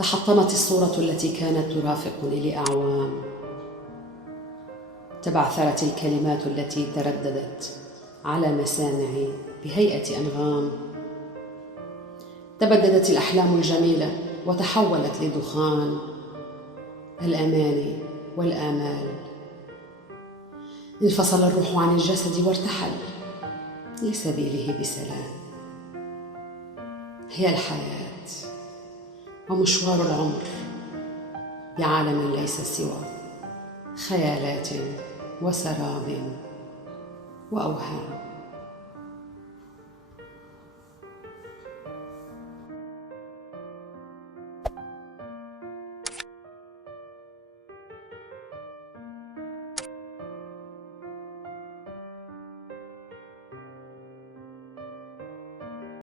تحطمت الصورة التي كانت ترافقني لأعوام. تبعثرت الكلمات التي ترددت على مسامعي بهيئة أنغام. تبددت الأحلام الجميلة وتحولت لدخان. الأماني والآمال. انفصل الروح عن الجسد وارتحل لسبيله بسلام. هي الحياة ومشوار العمر بعالم ليس سوى خيالات وسراب وأوهام.